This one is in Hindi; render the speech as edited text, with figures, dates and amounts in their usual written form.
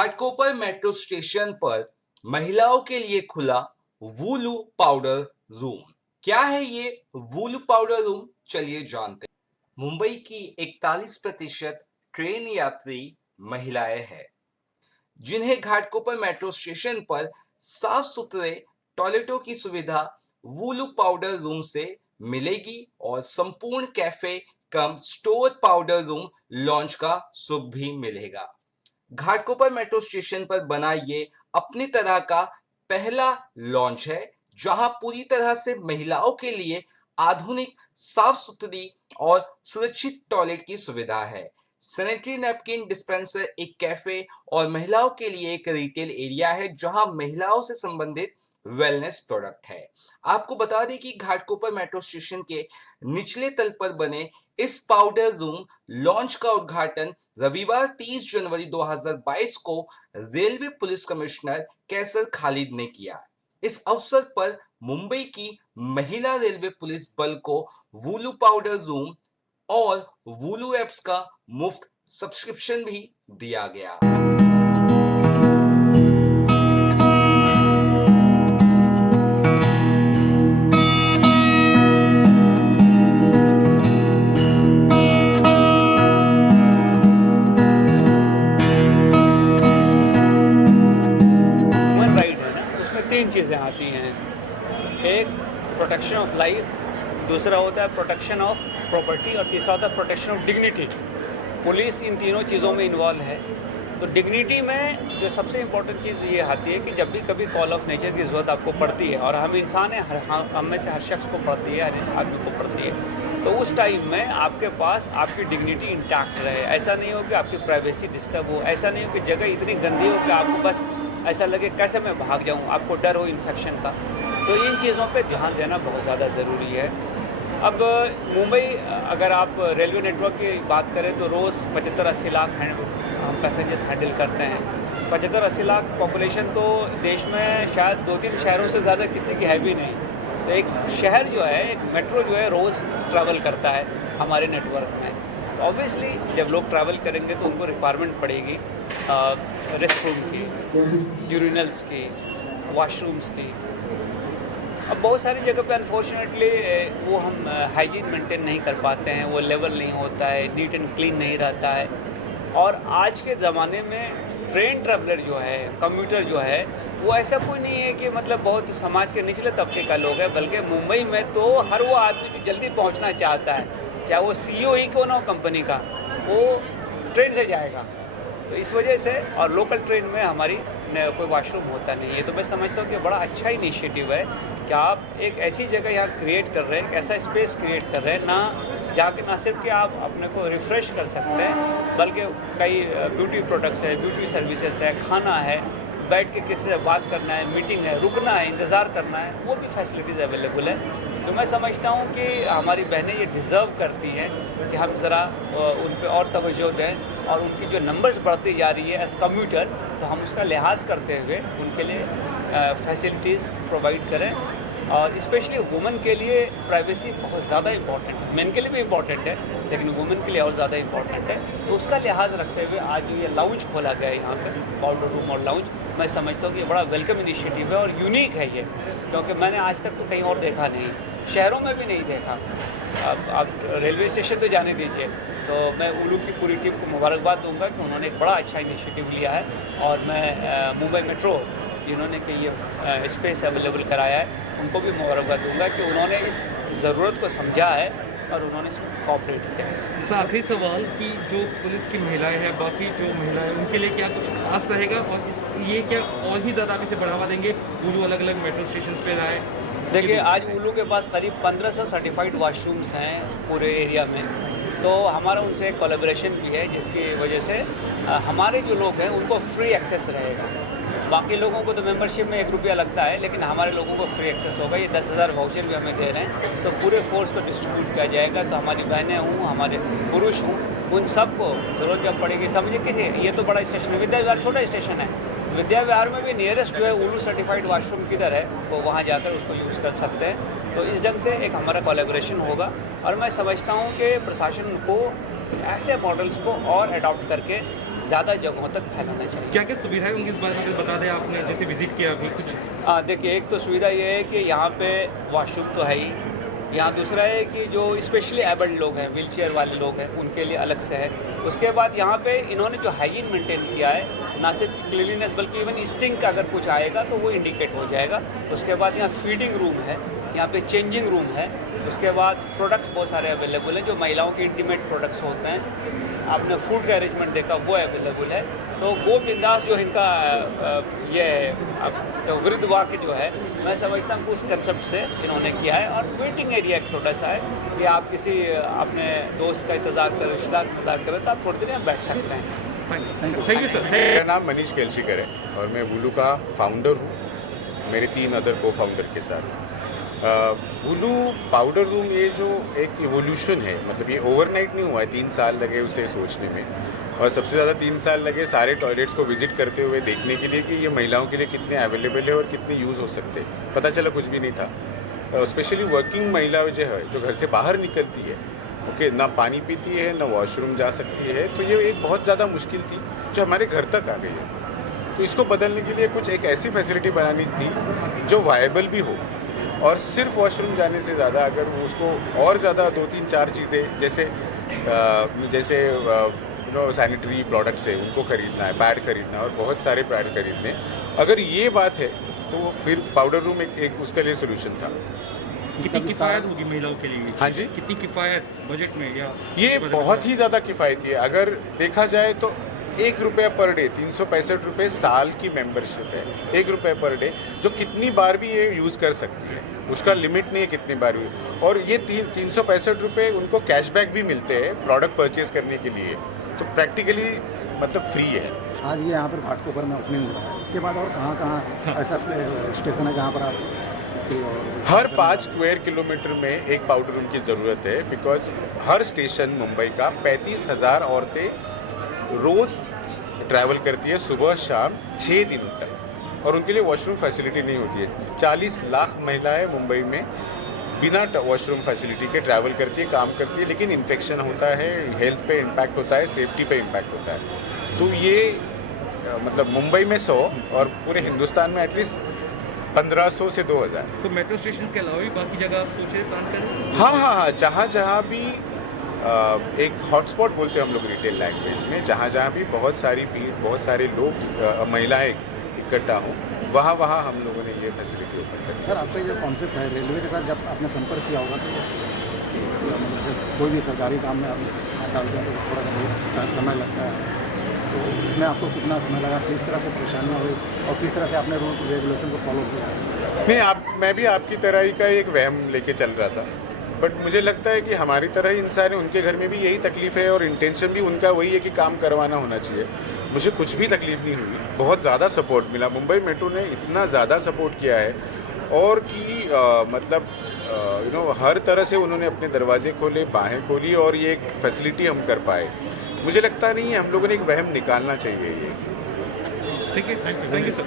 घाटकोपर मेट्रो स्टेशन पर महिलाओं के लिए खुला वूलू पाउडर रूम। क्या है ये वूलू पाउडर रूम, चलिए जानते हैं। मुंबई की 41% ट्रेन यात्री महिलाएं हैं, जिन्हें घाटकोपर मेट्रो स्टेशन पर साफ सुथरे टॉयलेटों की सुविधा वूलू पाउडर रूम से मिलेगी और संपूर्ण कैफे कम स्टोर पाउडर रूम लॉन्च का सुख भी मिलेगा। घाटकोपर मेट्रो स्टेशन पर बना ये अपनी तरह का पहला लॉन्च है, जहां पूरी तरह से महिलाओं के लिए आधुनिक, साफ सुथरी और सुरक्षित टॉयलेट की सुविधा है। सैनिटरी नैपकिन डिस्पेंसर, एक कैफे और महिलाओं के लिए एक रिटेल एरिया है, जहां महिलाओं से संबंधित वेलनेस प्रोडक्ट है। आपको बता दें कि घाटकोपर मेट्रो स्टेशन के निचले तल पर बने इस पाउडर रूम लॉन्च का उद्घाटन रविवार 30 जनवरी 2022 को रेलवे पुलिस कमिश्नर कैसर खालिद ने किया। इस अवसर पर मुंबई की महिला रेलवे पुलिस बल को वूलू पाउडर रूम और वूलू एप्स का मुफ्त सब्सक्रिप्शन भी दिया गया। तीन चीज़ें आती हैं। एक प्रोटेक्शन ऑफ लाइफ, दूसरा होता है प्रोटेक्शन ऑफ प्रॉपर्टी और तीसरा होता है प्रोटेक्शन ऑफ डिग्निटी। पुलिस इन तीनों चीज़ों में इन्वॉल्व है। तो डिग्निटी में जो सबसे इम्पोर्टेंट चीज़ ये आती है कि जब भी कभी कॉल ऑफ नेचर की ज़रूरत आपको पड़ती है, और हम इंसान हैं, हम में से हर शख्स को पड़ती है, हर आदमी को पड़ती है, तो उस टाइम में आपके पास आपकी डिग्निटी इंटैक्ट रहे। ऐसा नहीं हो कि आपकी प्राइवेसी डिस्टर्ब हो, ऐसा नहीं हो कि जगह इतनी गंदी हो कि आपको बस ऐसा लगे कैसे मैं भाग जाऊं, आपको डर हो इन्फेक्शन का। तो इन चीज़ों पे ध्यान देना बहुत ज़्यादा ज़रूरी है। अब मुंबई, अगर आप रेलवे नेटवर्क की बात करें तो रोज़ 75-80 लाख हम पैसेंजर्स हैंडल करते हैं। 75-80 लाख पॉपुलेशन तो देश में शायद 2-3 शहरों से ज़्यादा किसी की है भी नहीं। तो एक शहर जो है, एक मेट्रो जो है, रोज़ ट्रैवल करता है हमारे नेटवर्क में। तो ऑब्वियसली जब लोग ट्रैवल करेंगे तो उनको रिक्वायरमेंट पड़ेगी रेस्ट रूम की, यूरिनल्स की, वॉशरूम्स की। अब बहुत सारी जगह पे अनफॉर्चुनेटली वो हम हाइजीन मेंटेन नहीं कर पाते हैं, वो लेवल नहीं होता है, नीट एंड क्लीन नहीं रहता है। और आज के ज़माने में ट्रेन ट्रैवलर जो है, कम्यूटर जो है, वो ऐसा कोई नहीं है कि मतलब बहुत समाज के निचले तबके का लोग है, बल्कि मुंबई में तो हर वो आदमी जो जल्दी पहुंचना चाहता है, चाहे वो CEO ही क्यों ना हो कंपनी का, वो ट्रेन से जाएगा। तो इस वजह से, और लोकल ट्रेन में हमारी कोई वॉशरूम होता नहीं है। तो मैं समझता हूँ कि बड़ा अच्छा इनिशिएटिव है कि आप एक ऐसी जगह यहाँ क्रिएट कर रहे हैं, ऐसा स्पेस क्रिएट कर रहे हैं, ना जाके ना सिर्फ कि आप अपने को रिफ़्रेश कर सकते हैं, बल्कि कई ब्यूटी प्रोडक्ट्स है, ब्यूटी सर्विसेज है, खाना है, बैठ के किसी से बात करना है, मीटिंग है, रुकना है, इंतज़ार करना है, वो भी फैसिलिटीज़ अवेलेबल है। तो मैं समझता हूँ कि हमारी बहनें ये डिज़र्व करती हैं कि हम ज़रा उन पे और तवज्जो दें, और उनकी जो नंबर्स बढ़ती जा रही है एज़ कम्यूटर, तो हम उसका लिहाज करते हुए उनके लिए फैसिलिटीज़ प्रोवाइड करें। और स्पेशली वुमेन के लिए प्राइवेसी बहुत ज़्यादा इम्पॉर्टेंट है। मेन के लिए भी इम्पॉर्टेंट है, लेकिन वुमेन के लिए और ज़्यादा इम्पॉर्टेंट है। तो उसका लिहाज रखते हुए आज ये लाउंज खोला गया है यहाँ पे, पाउडर रूम और लाउंज। मैं समझता हूँ कि बड़ा वेलकम इनिशिएटिव है और यूनिक है ये, क्योंकि मैंने आज तक तो कहीं और देखा नहीं, शहरों में भी नहीं देखा। अब रेलवे स्टेशन तो जाने दीजिए। तो मैं उलू की पूरी टीम को मुबारकबाद दूंगा कि उन्होंने एक बड़ा अच्छा इनिशिएटिव लिया है, और मैं मुंबई मेट्रो जिन्होंने कि ये स्पेस अवेलेबल कराया है, उनको भी मुबारकबाद दूंगा कि उन्होंने इस ज़रूरत को समझा है और उन्होंने इसमें कोऑपरेट किया है। सर, आखिरी सवाल कि जो पुलिस की महिलाएं हैं, बाकी जो महिलाएं, उनके लिए क्या कुछ खास रहेगा, और ये क्या और भी ज़्यादा आप इसे बढ़ावा देंगे, उलू अलग अलग मेट्रो स्टेशन पे आए? देखिए, आज उलू के पास करीब 1500 सर्टिफाइड वॉशरूम्स हैं पूरे एरिया में। तो हमारा उनसे एक कोलैबोरेशन भी है, जिसकी वजह से हमारे जो लोग हैं उनको फ्री एक्सेस रहेगा। बाकी लोगों को तो मेंबरशिप में 1 रुपया लगता है, लेकिन हमारे लोगों को फ्री एक्सेस होगा। ये 10,000 वाउचर भी हमें दे रहे हैं, तो पूरे फोर्स को डिस्ट्रीब्यूट किया जाएगा। तो हमारी बहनें हों, हमारे पुरुष हों, उन सबको ज़रूरत जब पड़ेगी, समझिए किसी, ये तो बड़ा स्टेशन है, विद्या विहार छोटा स्टेशन है, विद्या विहार में भी नियरेस्ट जो है उलू सर्टिफाइड वॉशरूम किधर है, वो वहाँ जाकर उसको यूज़ कर सकते हैं। तो इस ढंग से एक हमारा कोलैबोरेशन होगा, और मैं समझता हूँ कि प्रशासन को ऐसे मॉडल्स को और अडॉप्ट करके ज़्यादा जगहों तक फैलाना चाहिए। क्या क्या सुविधाएं होंगी इस बारे में अगर बता दें, आपने जैसे विजिट किया अभी कुछ? देखिए, एक तो सुविधा ये है कि यहाँ पे वॉशरूम तो है ही, यहाँ दूसरा है कि जो स्पेशली एबल्ड लोग हैं, व्हील चेयर वाले लोग हैं, उनके लिए अलग से है। उसके बाद यहाँ पे इन्होंने जो हाइजीन मेंटेन किया है, ना सिर्फ क्लीनिनेस बल्कि इवन स्टिंक का अगर कुछ आएगा तो वो इंडिकेट हो जाएगा। उसके बाद यहाँ फीडिंग रूम है, यहाँ पे चेंजिंग रूम है। उसके बाद प्रोडक्ट्स बहुत सारे अवेलेबल हैं जो महिलाओं के इंटीमेट प्रोडक्ट्स होते हैं। आपने फूड का अरेंजमेंट देखा, वो अवेलेबल है। तो गो बिंदास जो इनका ये जो वृद्ध वाक्य जो है, मैं समझता हूँ उस कंसेप्ट से इन्होंने किया है। और वेटिंग एरिया एक छोटा सा है कि आप किसी अपने दोस्त का इंतज़ार करें, रिश्तेदार का इंतज़ार करें तो आप थोड़ी देर में बैठ सकते हैं। Thank you sir. मेरा नाम मनीष केलशीकर है और मैं वुलू का फाउंडर हूँ, मेरे 3 अदर को फाउंडर के साथ। वुलू पाउडर रूम ये जो एक इवोल्यूशन है, मतलब ये ओवरनाइट नहीं हुआ है, 3 साल लगे उसे सोचने में, और सबसे ज़्यादा 3 साल लगे सारे टॉयलेट्स को विजिट करते हुए देखने के लिए कि ये महिलाओं के लिए कितने अवेलेबल है और कितने यूज़ हो सकते हैं। पता चला कुछ भी नहीं था। स्पेशली वर्किंग महिला जो है, जो घर से बाहर निकलती है, ओके, ना पानी पीती है ना वॉशरूम जा सकती है, तो ये एक बहुत ज़्यादा मुश्किल थी जो हमारे घर तक आ गई है। तो इसको बदलने के लिए कुछ एक ऐसी फैसिलिटी बनानी थी जो वायबल भी हो, और सिर्फ वॉशरूम जाने से ज़्यादा अगर वो उसको और ज़्यादा 2-3-4 चीज़ें जैसे सैनिटरी प्रोडक्ट्स है उनको खरीदना है, पैड खरीदना है और बहुत सारे पैड खरीदने हैं। अगर ये बात है तो फिर पाउडर रूम एक उसके लिए सोल्यूशन था। कितनी किफ़ायत होगी महिलाओं के लिए? हाँ जी, कितनी किफ़ायत बजट में? या ये बहुत ही ज़्यादा किफ़ायती है। अगर देखा जाए तो ₹1 पर डे, 365 रुपये साल की मेंबरशिप है। ₹1 पर डे, जो कितनी बार भी ये यूज़ कर सकती है, उसका लिमिट नहीं है कितनी बार भी। और ये 365 रुपये उनको कैशबैक भी मिलते हैं प्रोडक्ट परचेज करने के लिए, तो प्रैक्टिकली मतलब फ्री है। आज ये यहाँ पर घाटकोपर में ओपनिंग हुआ है, इसके बाद और कहाँ ऐसा स्टेशन है जहाँ पर आप इसकी और हर 5 स्क्वायर किलोमीटर में एक पाउडर रूम की ज़रूरत है, बिकॉज हर स्टेशन मुंबई का 35,000 औरतें रोज़ ट्रैवल करती है सुबह शाम 6 दिन तक, और उनके लिए वॉशरूम फैसिलिटी नहीं होती है। 40 लाख महिलाएं मुंबई में बिना वॉशरूम फैसिलिटी के ट्रैवल करती है, काम करती है, लेकिन इन्फेक्शन होता है, हेल्थ पे इम्पैक्ट होता है, सेफ्टी पे इम्पैक्ट होता है। तो ये मतलब मुंबई में 100 और पूरे हिंदुस्तान में एटलीस्ट 1500 से 2000। तो मेट्रो स्टेशन के अलावा भी बाकी जगह आप सोचे प्लान करें? हाँ, जहाँ भी एक हॉटस्पॉट बोलते हैं हम लोग रिटेल लैंग्वेज में, जहाँ भी बहुत सारी भीड़, बहुत सारे लोग, महिलाएं इकट्ठा हों, वहाँ हम लोगों ने ये फैसिलिटी ओपन कर दी। सर, आपका जो कॉन्सेप्ट है, रेलवे के साथ जब आपने संपर्क किया होगा तो मतलब जैसे कोई भी सरकारी काम में आप हाथ डालते हैं तो थोड़ा सा बहुत समय लगता है, तो इसमें आपको कितना समय लगा, किस तरह से परेशानियाँ हुई और किस तरह से आपने रूल रेगुलेशन को फॉलो किया? नहीं, मैं भी आपकी तरह ही का एक वहम लेके चल रहा था, बट मुझे लगता है कि हमारी तरह ही इंसान है, उनके घर में भी यही तकलीफ है और इंटेंशन भी उनका वही है कि काम करवाना होना चाहिए। मुझे कुछ भी तकलीफ नहीं हुई, बहुत ज़्यादा सपोर्ट मिला। मुंबई मेट्रो ने इतना ज़्यादा सपोर्ट किया है और कि मतलब हर तरह से उन्होंने अपने दरवाजे खोले, बाहें खोली और ये एक फैसिलिटी हम कर पाए। मुझे लगता नहीं है, हम लोगों ने एक वहम निकालना चाहिए ये। ठीक है, थैंक यू सर।